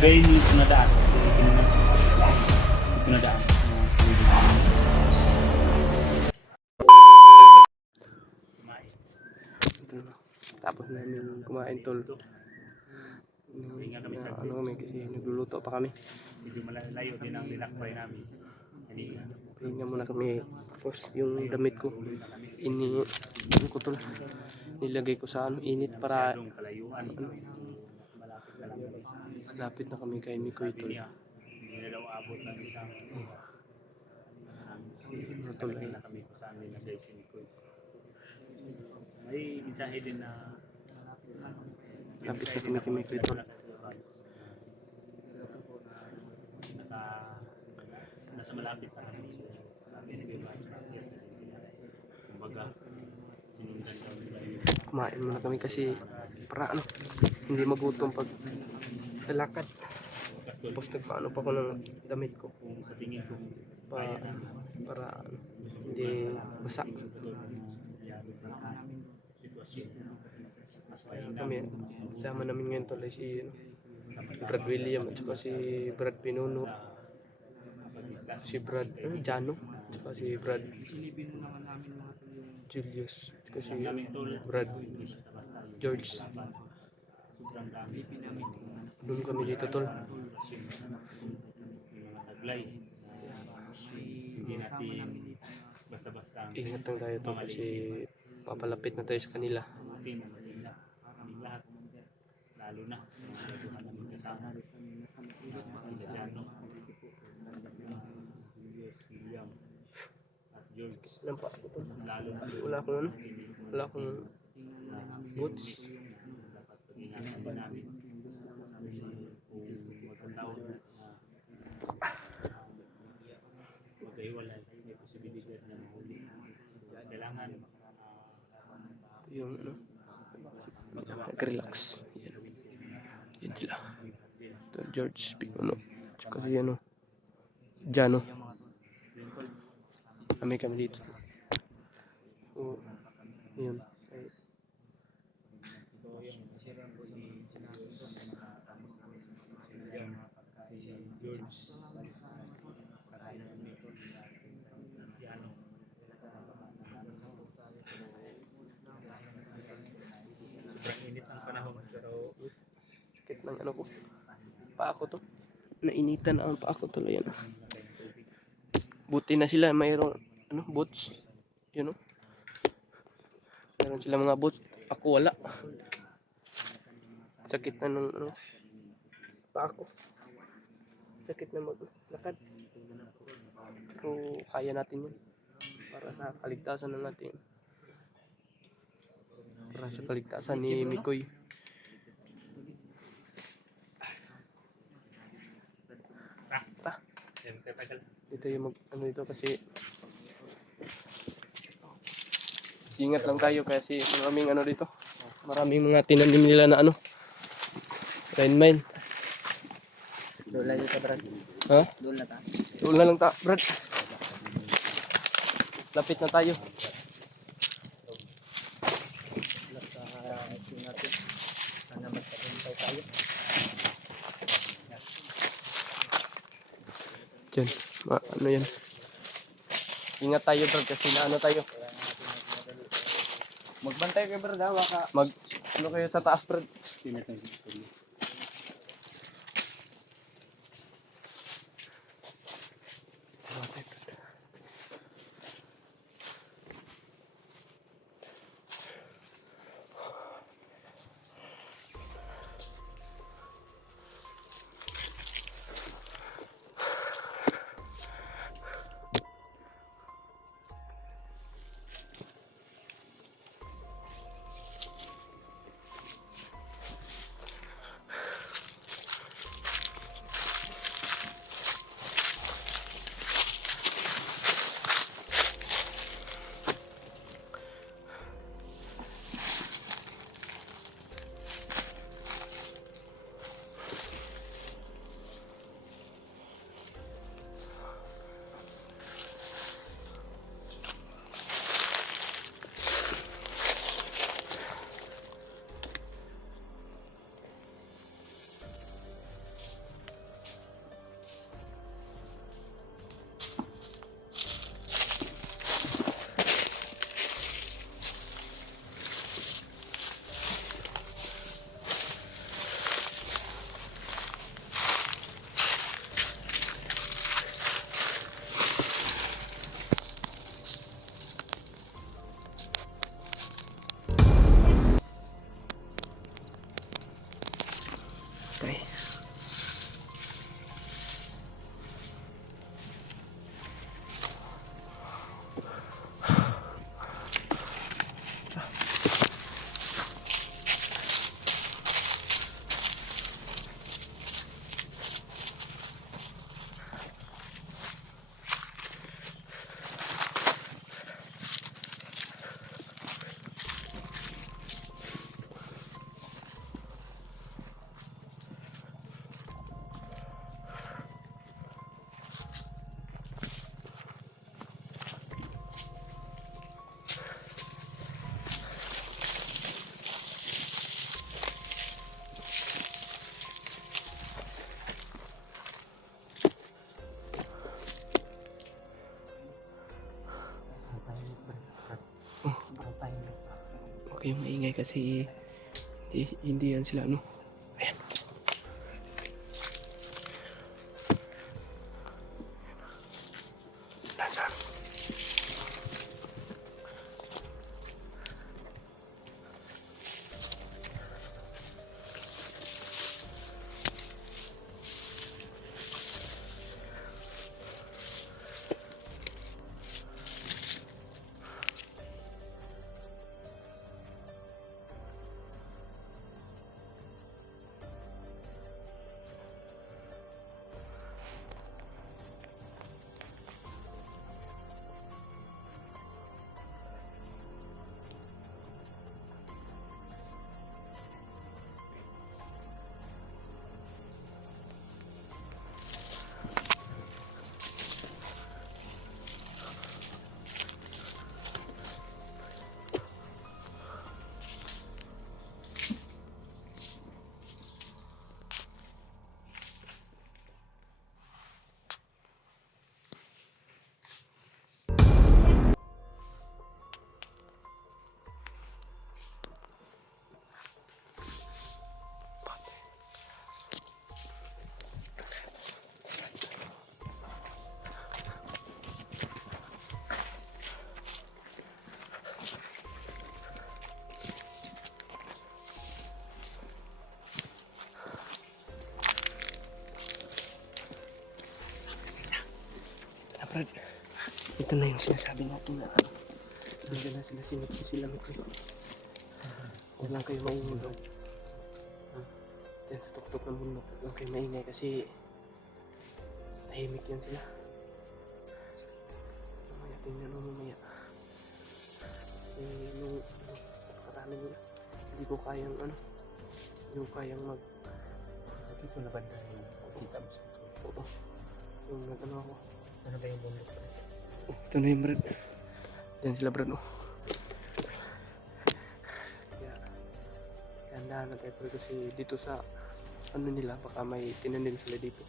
Bibigay niyo ito na daan. Ito na daan. Ito na. Tapos namin kumain tol. Ano kami kasi nagluluto pa kami. Medyo malayo din ang linakbay namin. Pahinga muna kami. Tapos yung damit ko ano ko tol, nilagay ko sa init para Masyadong kalayuan. lapit na kami kay Mikoy tol. Hindi na daw abot ng isang Ano tol ay na kami kung saan nilagay si Nicoy. May mensahe din na lapit na kami kay Mikoy tol. Nasa malapit na kami. Kami nag-advance market. Kumbaga, sinundan sa Kumain muna kami kasi para ano, hindi magutom pag lalakad. Tapos nagpaano pa ako ng damit ko sa tingin ko. para ano, hindi basa. Kami, dama namin ngayon tol ay si Brad William at saka si Brad Pinuno, si Brad Jano, at saka si Brad Julius, at saka si Brad George. Doon kami dito tol. Taglay. Hindi natin basta-basta Ingat lang tayo tol kasi papalapit na tayo sa kanila. lahat, lalo na mga namin kasama si Jano, William at George. Nampak ko tol. Lalo na Wala akong boots. dapat pag-ingatan din namin kung magkataon na magkahiwalay, may posibilidad na mahuli. Kailangan Yung ano, mag-relax. Yan sila. Ito, George Pinuno. Tsaka si ano, Jano. Kami dito. So, yun. Ay, George sobrang init ng panahon pero sakit ng ano ko. Paa ko to. Nainitan na ang paa ko tuloy. Yan. Buti na sila mayroong ano, boots. Yun o. Meron sila mga boots. Ako wala. Sakit na nung ano, paa ko. Sakit na maglakad. Pero kaya natin yun. Para sa kaligtasan na natin. Para sa kaligtasan ni Mikoy. Ito yung ano ito kasi ingat lang tayo kasi maraming ano dito. Maraming mga tinanim nila na ano. Landmine. Doon lang yung Brad. Ha? Doon na ta. Doon na lang ta, Brad. Lapit na tayo. Sana magtagumpay tayo. Diyan. Ano yan? Ingat tayo, Brad, kasi na ano tayo. Magbantay kayo Brad ha. Waka. Ano kayo sa taas, Brad? Patay. Sobrang tahimik. Okay, maingay kasi hindi yan sila, ano. Ayan. Nasaan? Brad, ito na yung sinasabi natin na bigla na sila sinipin sila Mikoy. Huwag lang kayo maingay doon. Diyan sa tuktok ng bundok, huwag lang kayo maingay kasi tahimik yan sila. Mamaya tingnan mo mamaya. Nung karami nila, hindi ko kayang hindi ko kayang Dito na ba tayo? Kita mo sa ito? oo. Yung ako. Ano ba yung bundok? Ito na yung Brad. Diyan sila Brad, oh. Kaya handahan na tayo Brad kasi dito sa nila, baka may tinanim sila dito.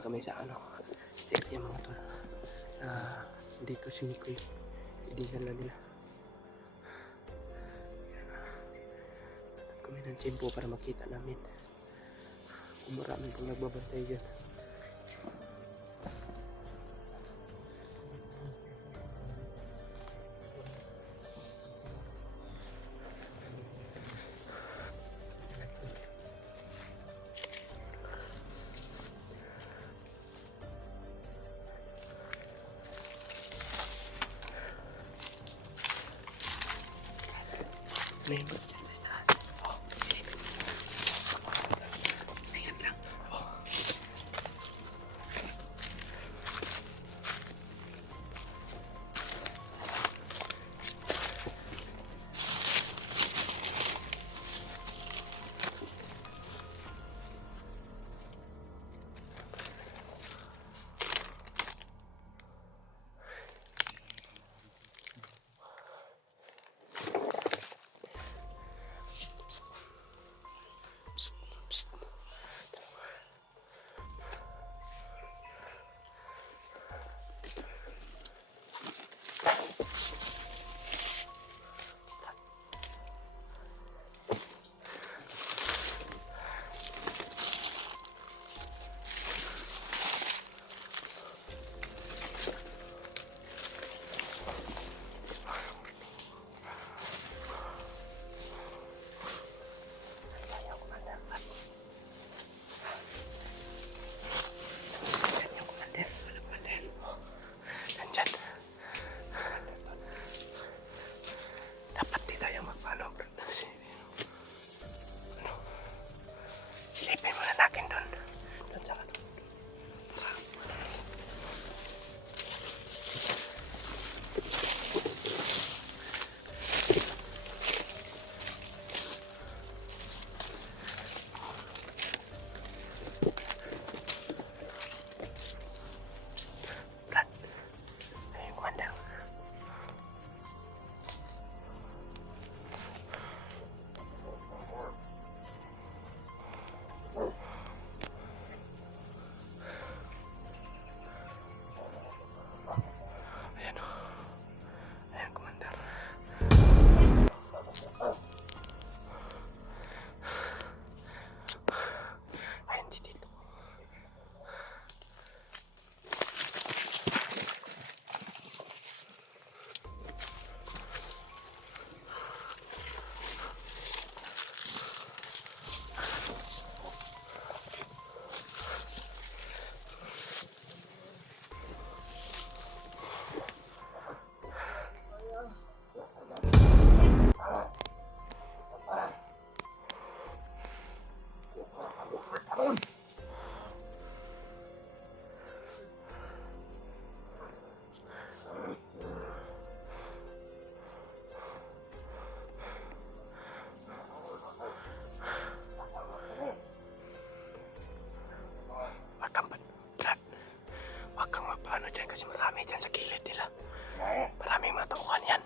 Kami sa sa area mga tol. Dito si Mikoy. Idisan lang nila. Kami ng tiyempo para makita namin kung marami pang nagbabantay dyan. na yung oh, ayan lang. Oh. Psst, psst. Dapat di tayo magpano, bro. Kasi, ano, silipin muna natin doon. Doon sa ano. Psst, Brad. Ayun yung kumandang. Ayan o. Ayan, Commander. Ayan, si Tito. Brad, wag kang magpaano dyan kasi marami dyan sa gilid nila. Maraming matauhan yan.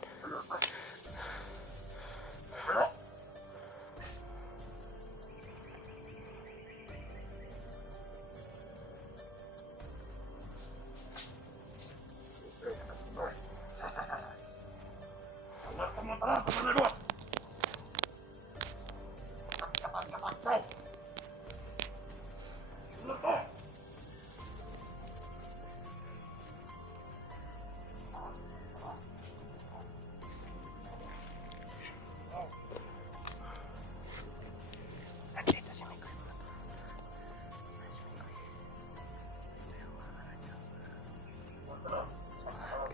Nandito si Mikoy.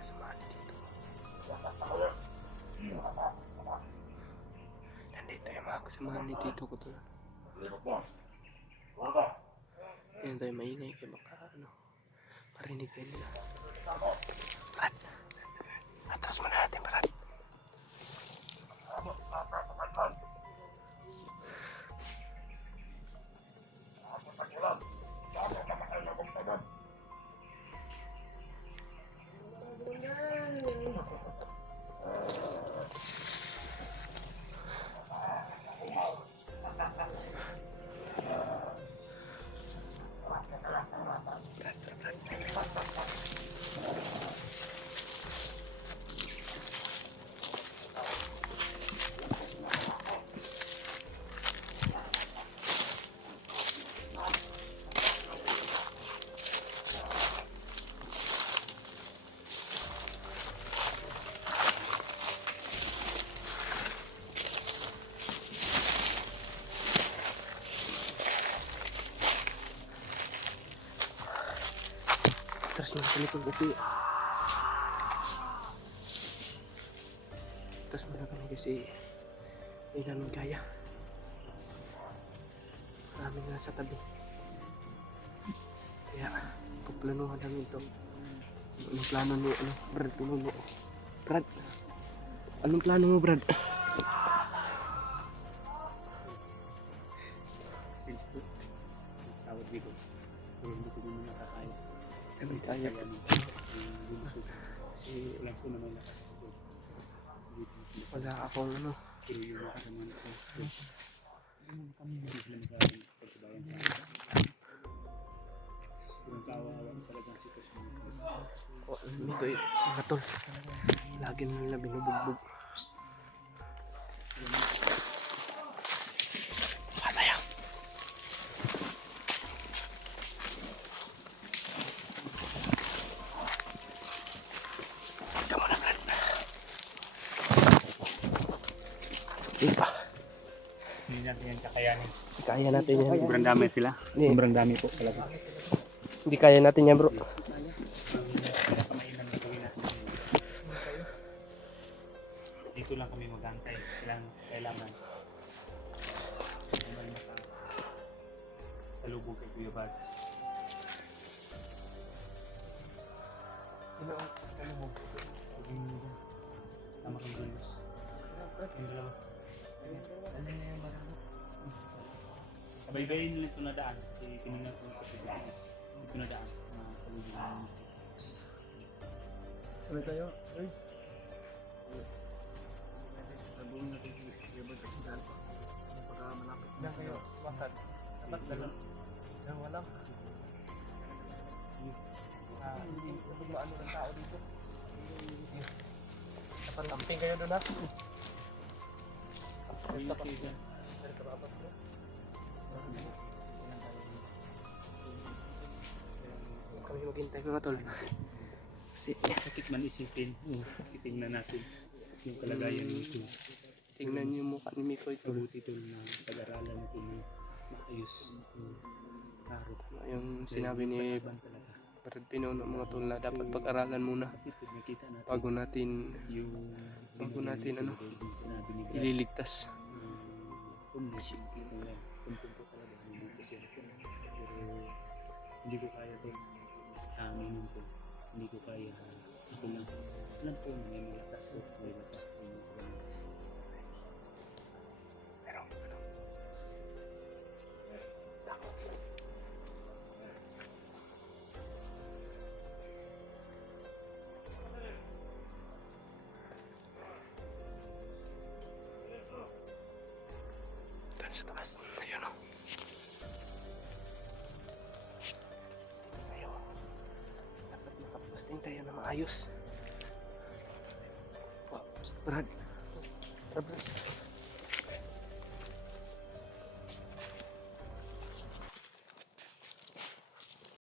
Kasamahan dito. Nandito yung mga kasamahan ni Tito ko to. Yan tayo maingay kaya baka ano, marinig kayo nila. Brad, atras mo na natin, Brad. Atras mo na kami kasi atras mo na kami kasi Hindi namin kaya. Maraming nasa tabi. Kaya, pagplanuhan namin ito. Anong plano ni, Brad, pinuno? Brad, anong plano mo, Brad? Tawad dito. Pero hindi ko naman nakakaya. Kami tayo. Kasi alam ko naman lakas ko. Wala akong Pero yung makasaman ko. Hindi sila magkakaroon pagkabayan sa akin. Yung kawawa talagang sitwasyon. Ito mga tol. Lagi na nila binubugbog. Patay ah. Come on, Brad. Hindi pa. Hindi natin yan kakayanin. Kaya natin yan. Sobrang dami sila. Hindi. Sobrang dami po talaga. Hindi kaya natin yan, bro. Pinakamainam na gawin natin. Dito lang kami mag-antay. Kailangan. Salubog kay Kuya Bads. Sino ang kalumog? Tama kang gulis. Yung dalawa. Sabay-bayin nila ito na daan. Kasi tinignan ko kasi guys. Ito na daan. Salubog namin. Sabay tayo, guys. Sabuhin natin si Kuya Bads at si Dan. Pagka malapit na Ilan kayo? Bakit? Dapat dalawa. Dalawa lang. Hindi maano ng tao dito. Dapat camping kayo doon ha. Ayun kayo dyan. Kami maghintay mga tol. Kasi Sakit man isipin. Titingnan natin yung kalagayan nito. tingnan niyo yung mukha ni Miko ito. Mabuti ito na pag-aralan natin na maayos. Klaro. Yung sinabi ni Ban talaga. Brad Pinuno mga tol na dapat pag-aralan muna Kasi pag nakita natin bago natin yung sinabi ni Brad, ililigtas. Pumusik talaga. Kumpun ko talaga. Pero hindi ko kaya ito. Aminin ko. Hindi ko kaya. Ito lang. Alam ko na may malakas ko. May lakas ko. Doon sa taas. Ayun o. Ayun. Dapat makaposting tayo na maayos. Wow, Brad. Brad.